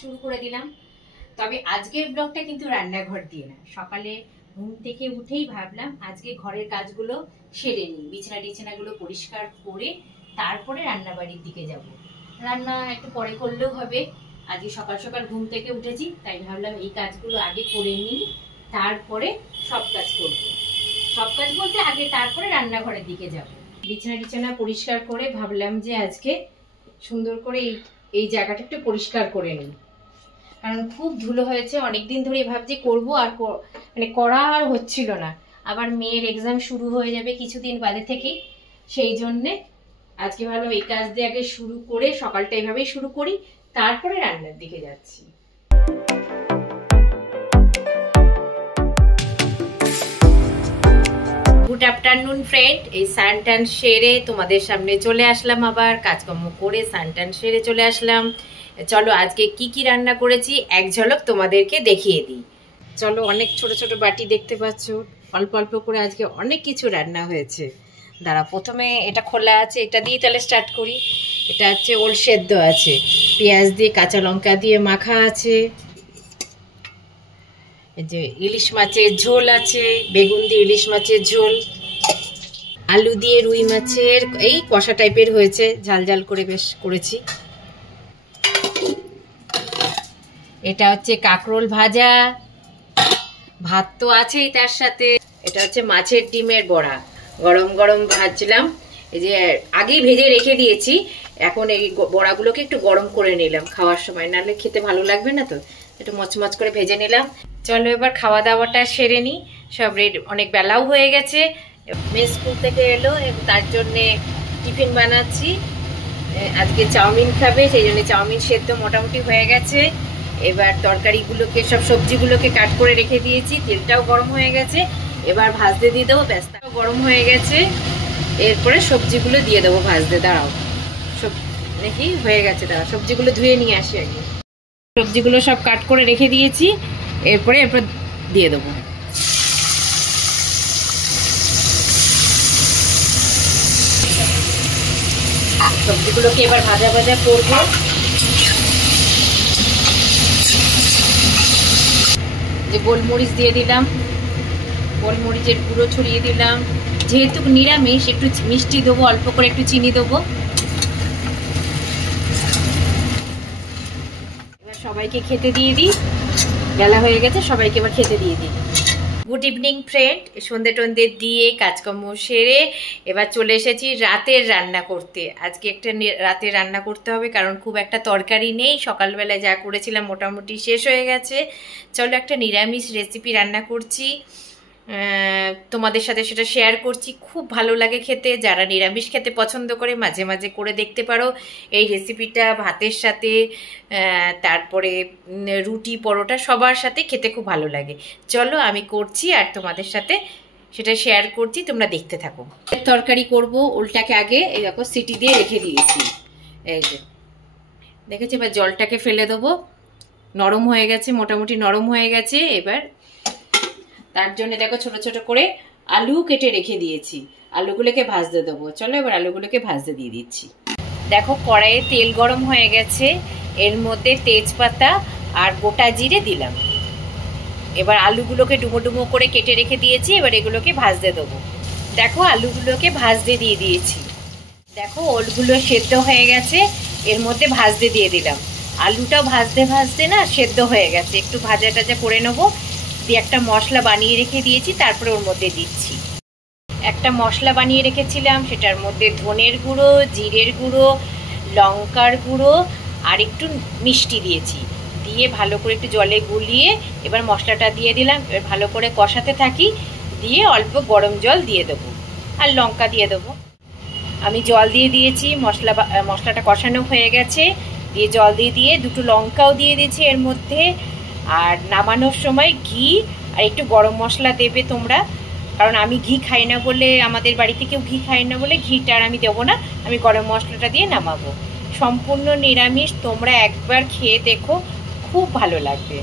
শুরু করে দিলাম। তবে আজকের ব্লগটা কিন্তু রান্নাঘর দিয়ে না, সকালে ঘুম থেকে উঠেই ভাবলাম আজকে ঘরের কাজগুলো সেরে নিই, বিছানা টিছানাগুলো পরিষ্কার করে তারপরে রান্নাবাড়ির দিকে যাব। রান্না একটু পরে করলেও হবে, আজকে সকাল সকাল ঘুম থেকে উঠেছি তাই ভাবলাম এই কাজগুলো আগে করে নিই, তারপরে সব কাজ করব। সব কাজ বলতে আগে তারপরে রান্নাঘরের দিকে যাব। বিছানা টিছানা পরিষ্কার করে ভাবলাম যে আজকে সুন্দর করে এই জায়গাটা একটু পরিষ্কার করে নিই, কারণ খুব ধুলো হয়েছে। অনেকদিন ধরে ভাবছি করবো আর মানে করা আর হচ্ছিল না। আবার মেয়ের এক্সাম শুরু হয়ে যাবে কিছুদিন বাদে থেকেই, সেই জন্যে আজকে ভালো এই কাজ দিয়ে আগে শুরু করে সকালটা এইভাবেই শুরু করি, তারপরে রান্নার দিকে যাচ্ছি। গুড আফটারনুন ফ্রেন্ড, এই স্নান টান সেরে তোমাদের সামনে চলে আসলাম, আবার কাজকর্ম করে স্নান টান সেরে চলে আসলাম। চলো আজকে কি কি রান্না করেছি এক ঝলক তোমাদেরকে দেখিয়ে দিই। চলো, অনেক ছোট ছোট বাটি দেখতে পাচ্ছ, অল্প অল্প করে আজকে অনেক কিছু রান্না হয়েছে। দাঁড়া, প্রথমে এটা খোলা আছে, এটা দিয়ে তাহলে স্টার্ট করি। এটা হচ্ছে ওল সেদ্ধ আছে, পেঁয়াজ দিয়ে কাঁচা লঙ্কা দিয়ে মাখা আছে, এই যে ইলিশ মাছের ঝোল আছে, বেগুন দিয়ে ইলিশ মাছের ঝোল, আলু দিয়ে রুই মাছের এই কষা টাইপের হয়েছে, ঝাল ঝাল করে বেশ করেছি। এটা হচ্ছে কাঁকরোল ভাজা, ভাত তো আছেই তার সাথে। এটা হচ্ছে মাছের ডিমের বড়া, গরম গরম ভাজলাম, এই যে আগেই ভেজে রেখে দিয়েছি। এখন এই বড়াগুলোকে একটু গরম করে নিলাম খাওয়ার সময়, নাহলে খেতে ভালো লাগবে না, তো একটু মচমচ করে ভেজে নিলাম। চলো এবার খাওয়া দাওয়াটা সেরে নিই, সব রেডি, অনেক বেলাও হয়ে গেছে। মেয়ে স্কুল থেকে এলো, তার জন্যে টিফিন বানাচ্ছি। আজকে চাউমিন খাবে, সেই জন্য চাউমিন সেদ্ধ মোটামুটি হয়ে গেছে। এবার তরকারিগুলোকে, সব সবজিগুলোকে কাট করে রেখে দিয়েছি, তেলটাও গরম হয়ে গেছে, এবার ভাজতে দিয়ে দেবো। ব্যস্তাও গরম হয়ে গেছে, এরপরে সবজিগুলো দিয়ে দেবো ভাজতে। দাঁড়াও, সব নাকি হয়ে গেছে, দাঁড়াও সবজিগুলো ধুয়ে নিয়ে আসি আগে। সবজিগুলো সব কাট করে রেখে দিয়েছি, এরপর দিয়ে দেবো। সবজিগুলোকে এবার ভাজা ভাজা করবো। যে গোলমরিচ দিয়ে দিলাম, গোলমরিচের গুঁড়ো ছড়িয়ে দিলাম। যেহেতু নিরামিষ একটু মিষ্টি দেবো, অল্প করে একটু চিনি দেবো। এবার সবাইকে খেতে দিয়ে দিই, বেলা হয়ে গেছে, সবাইকে এবার খেতে দিয়ে দিই। গুড ইভিনিং ফ্রেন্ড, সন্ধ্যে টন্ধে দিয়ে কাজকর্ম সেরে এবার চলে এসেছি রাতের রান্না করতে। আজকে একটা রাতে রান্না করতে হবে, কারণ খুব একটা তরকারি নেই, সকালবেলায় যা করেছিলাম মোটামুটি শেষ হয়ে গেছে। চলো একটা নিরামিষ রেসিপি রান্না করছি, তোমাদের সাথে সেটা শেয়ার করছি। খুব ভালো লাগে খেতে, যারা নিরামিষ খেতে পছন্দ করে মাঝে মাঝে করে দেখতে পারো এই রেসিপিটা। ভাতের সাথে, তারপরে রুটি পরোটা সবার সাথে খেতে খুব ভালো লাগে। চলো আমি করছি আর তোমাদের সাথে সেটা শেয়ার করছি, তোমরা দেখতে থাকো। তরকারি করব, ওলটাকে আগে এই দেখো সিটি দিয়ে রেখে দিয়েছি, এই যে দেখেছি। এবার জলটাকে ফেলে দেবো, নরম হয়ে গেছে, মোটামুটি নরম হয়ে গেছে। এবার তার জন্য দেখো ছোট ছোট করে আলু কেটে রেখে দিয়েছি, আলুগুলোকে ভাজতে দেবো। চলো এবার আলুগুলোকে ভাজতে দিয়ে দিচ্ছি। দেখো কড়াইয়ে তেল গরম হয়ে গেছে, এর মধ্যে তেজপাতা আর গোটা জিরে দিলাম। এবার আলুগুলোকে ডুমো ডুমো করে কেটে রেখে দিয়েছি, এবার এগুলোকে ভাজতে দেবো। দেখো আলুগুলোকে ভাজতে দিয়ে দিয়েছি। দেখো ওলগুলো সেদ্ধ হয়ে গেছে, এর মধ্যে ভাজতে দিয়ে দিলাম। আলুটাও ভাজতে ভাজতে না সেদ্ধ হয়ে গেছে, একটু ভাজা টাজা করে নেবো। দিয়ে একটা মশলা বানিয়ে রেখে দিয়েছি, তারপরে ওর মধ্যে দিচ্ছি। একটা মশলা বানিয়ে রেখেছিলাম, সেটার মধ্যে ধনের গুঁড়ো, জিরের গুঁড়ো, লঙ্কার গুঁড়ো আর একটু মিষ্টি দিয়েছি। দিয়ে ভালো করে একটু জলে গুলিয়ে এবার মশলাটা দিয়ে দিলাম। এবার ভালো করে কষাতে থাকি, দিয়ে অল্প গরম জল দিয়ে দেবো আর লঙ্কা দিয়ে দেবো। আমি জল দিয়ে দিয়েছি, মশলাটা কষানো হয়ে গেছে। দিয়ে জল দিয়ে দুটো লঙ্কাও দিয়ে দিয়েছি এর মধ্যে। আর নামানোর সময় ঘি আর একটু গরম মশলা দেবে তোমরা, কারণ আমি ঘি খাই না বলে, আমাদের বাড়িতে কেউ ঘি খায় না বলে ঘিটা আর আমি দেবো না, আমি গরম মশলাটা দিয়ে নামাবো। সম্পূর্ণ নিরামিষ, তোমরা একবার খেয়ে দেখো, খুব ভালো লাগবে।